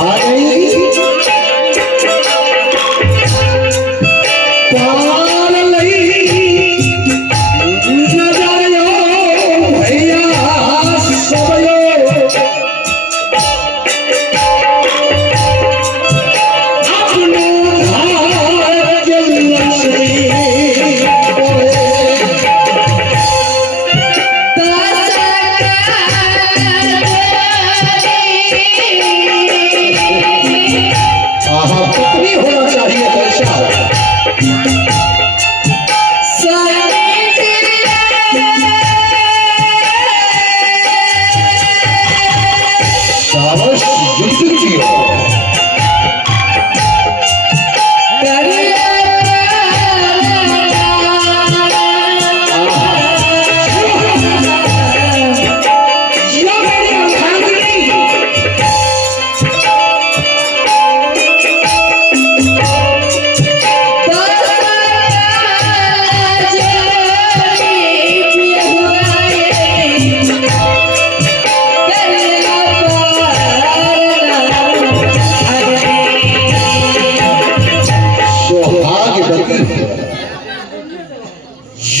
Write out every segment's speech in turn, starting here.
आ गई पार लई नजरियो भैया सबयो अपनो भाग्य लक्ष्मी पत्नी होना चाहिए कैसा शाबाश जुग जियो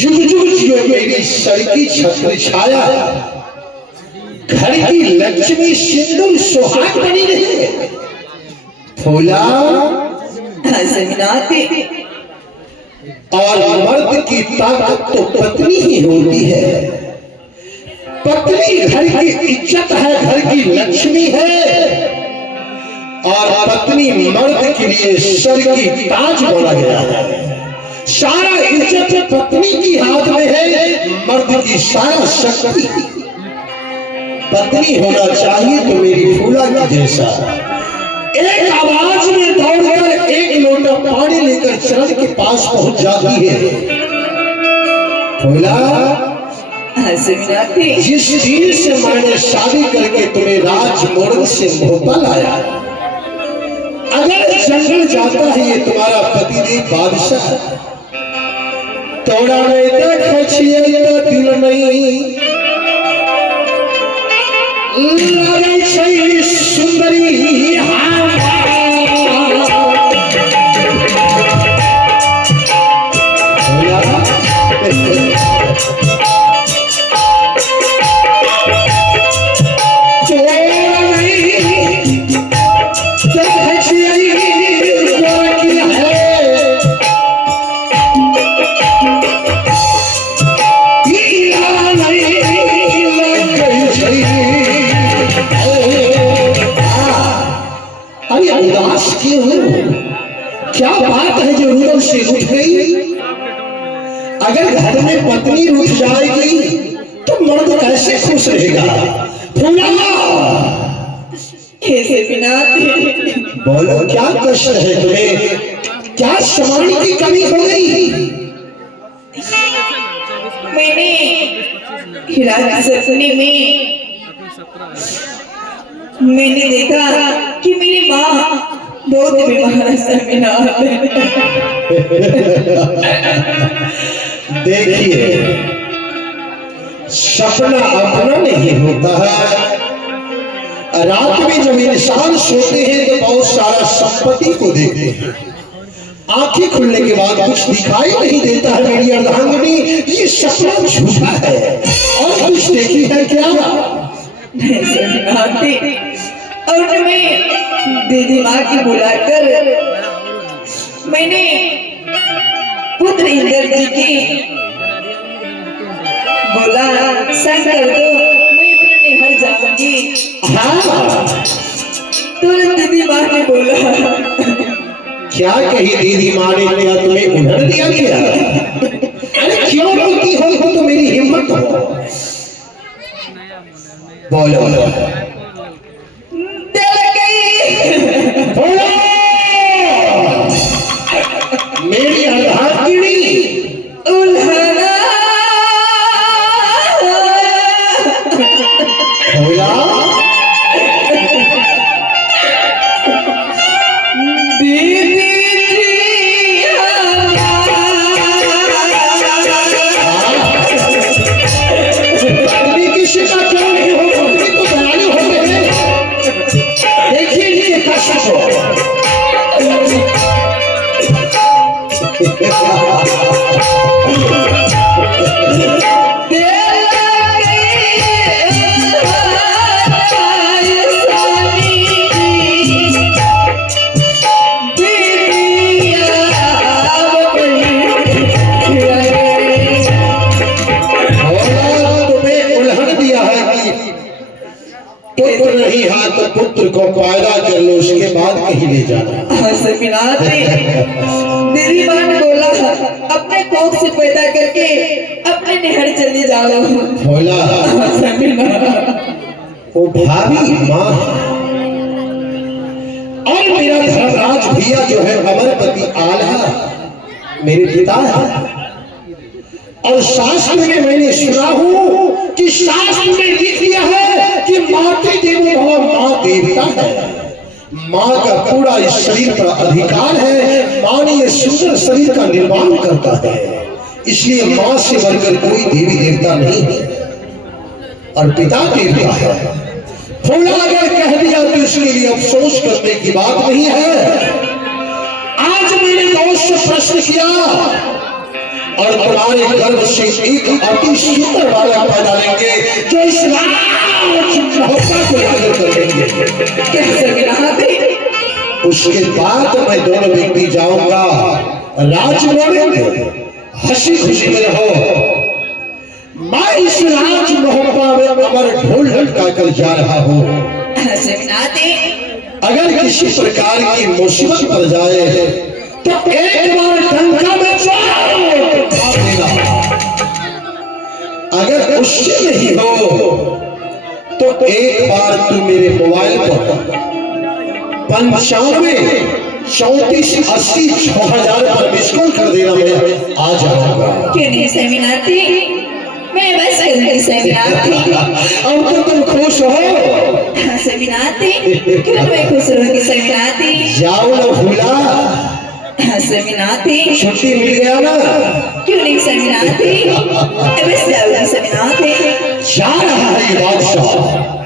जुग जुग जियो मेरी सड़की छत्र छाया घर की लक्ष्मी सिंदूर सुहाग बनी रहे फूला और मर्द की ताकत तो पत्नी ही होती है। पत्नी घर की इज्जत है, घर की लक्ष्मी है और पत्नी मर्द के लिए सर की ताज बोला गया है। सारा इज्जत पत्नी की हाथ में है, मर्द की सारा शक्ति पत्नी होना चाहिए। तो मेरी फूला की जैसा एक आवाज में दौड़कर एक लोटा पानी लेकर चरण के पास पहुंच जाती है। फूला जिस दिन से मैंने शादी करके तुम्हें राजमोड़ से भोपाल लाया, अगर जंगल जाता है ये तुम्हारा पतिदेव बादशाह, तोड़ा में देखिए तो दिल नहीं लगे सही सुंदरी उदास क्यों हो? क्या बात है जो रूप से उठ गई? अगर घर में पत्नी उठ जाएगी तो मर्द कैसे खुश रहेगा? बोलो क्या कष्ट है तुम्हें? क्या सामान की कमी हो गई? मैंने सपने में मैंने देखा कि मेरी माँ बहुत बीमार है। देखिए सपना अपना नहीं होता है। रात में जब इंसान सोते हैं तो बहुत सारा संपत्ति को देखते हैं, आंखें खुलने के बाद कुछ दिखाई नहीं देता है। मेरी अर्धांगिनी ये सपना झूठा है और कुछ देखी है क्या? और मैं दीदी माँ की बुलाकर मैंने पुत्र इंद्र जी की बोला संग कर दो, मैं अपने निहर जाऊंगी। हाँ तुरंत दीदी माँ ने बोला क्या कही दीदी माँ ने? क्या तुम्हें उधर दिया क्या? अरे क्यों रोती हो? तो मेरी हिम्मत हो, बोलो बोलो मेरी अर्धांगिनी उल्हाना बोला दीदी पत्नी की पुत्र नहीं है तो पुत्र को पैदा कर लो, उसके बाद कहीं ले जाना। हाँ समीनाथ दीदी माँ ने बोला अपने कोख से पैदा करके अपने नहर चले जाओ। बोला हाँ समीनाथ वो भाभी माँ और मेरा धर्मराज भैया जो है अमरपति आल्हा मेरे पिता है। और शास्त्र में मैंने सुना हूं कि शास्त्र में लिख दिया है कि मातृ देवो भव, मां देवता है। मां का पूरा इस शरीर पर अधिकार है। मां ने ये सुंदर शरीर का निर्माण करता है, इसलिए मां से बढ़कर कोई देवी देवता नहीं है और पिता देवता है। थोड़ा अगर कह दिया तो इसके लिए अफसोस करने की बात नहीं है। आज मैंने दोस्त से प्रश्न किया और तुम्हारे गर्भ से एक अति सुंदर बालक पैदा लेंगे जो इस राज को याद कर लेंगे। उसके बाद मैं दोनों व्यक्ति जाऊंगा, राज मोड़ेंगे, हंसी खुशी में रहो। मैं इस राज मोहब्बा में अमर ढोल लटका कर जा रहा हूँ। अगर किसी प्रकार की मुसीबत पड़ जाए तो एक बार डंका में अगर उससे नहीं हो तो एक बार तू मेरे मोबाइल पर 95 34 80 6000 पर मिस कॉल कर देना, मैं आ जाऊंगा। क्यों नहीं सेमिनाती, मैं बस करूंगी सेमिनाती। अब तो तुम खुश हो। हाँ सेमिनाती, क्यों मैं खुश रहूंगी सेमिनाती। जाओ ना भूला, हाँ सेमिनाती, छुट्टी मिल गया ना। क्यों नहीं सेमिनाती, बस जाऊंगी सेमिनाती। जा रहा है ये बादशाह।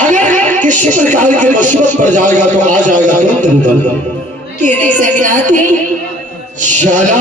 अगर किसी प्रकार की मुसीबत पड़ जाएगा तो आ जाएगा तुरंत उधर। क्यों नहीं सेमिनाती। चला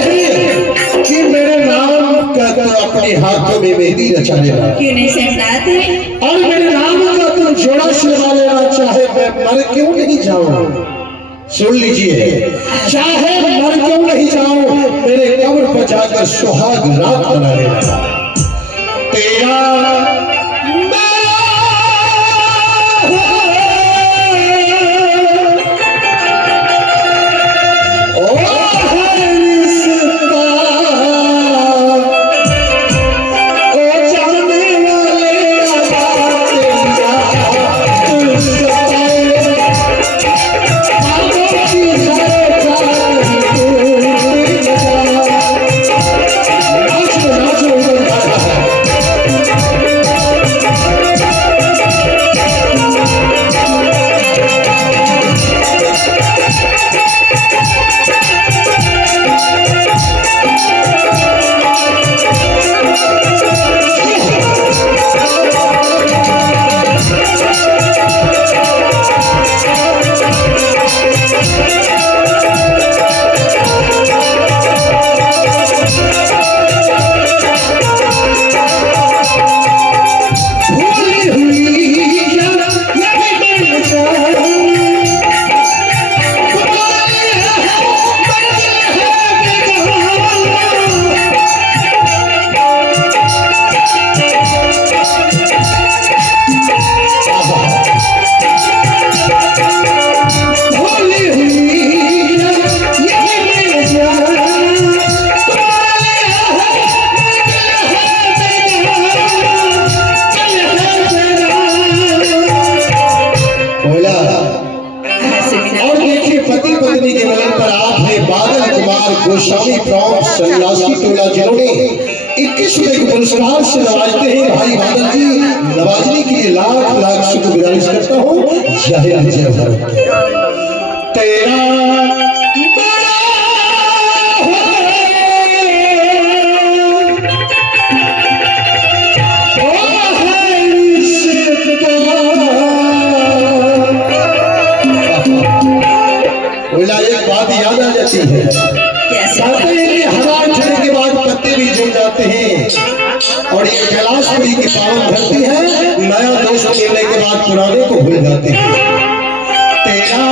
भैया कि मेरे नाम का तो अपने हाथों में मेहंदी रचा लेना, क्यों नहीं सेमिनाती। और मेरे नाम का तो जोड़ा सिलवा लेना, चाहे मैं मर क्यों नहीं जाऊं। सुन लीजिए, चाहे मर क्यों नहीं जाऊं, मेरे कब्र पर जाकर सुहाग रात बना लेना। तेरा गोस्वामी फ्रॉम सन्यासी टोला जिन्होंने 21 रुपए के पुरस्कार से नवाजते हैं भाई बादल जी, नवाजने के लिए लाख लाख शुक्र गुजारिश करता हूँ। जय हिंद जय भारत। तेरा एक बात याद आ जाती है, कहते हैं कि हवा उठने के बाद पत्ते भी झड़ जाते हैं और ये कैलाशपुरी की पावन धरती है, नया दोस्त मिलने के बाद पुराने को भूल जाते हैं। तेरा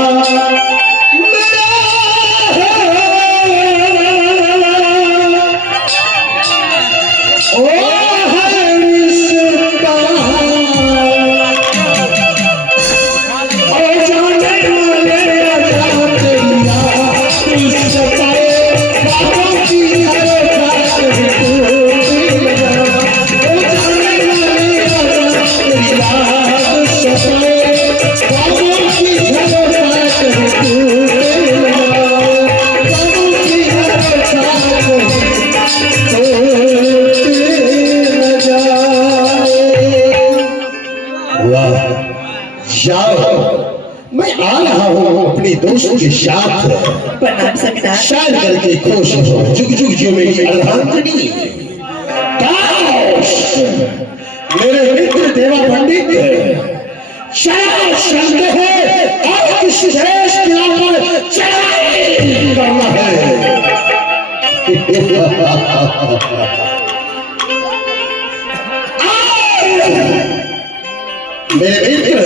मैं आ रहा हूँ अपने दोस्त के साथ, प्रणाम समीनाथ। शायद करके खुश हो, जुग जुग जो मेरी अर्धांगिनी। मेरे मित्र देवा पंडित शायद संत है और किसी देश के ऊपर चढ़ाई करना है। मेरे मित्र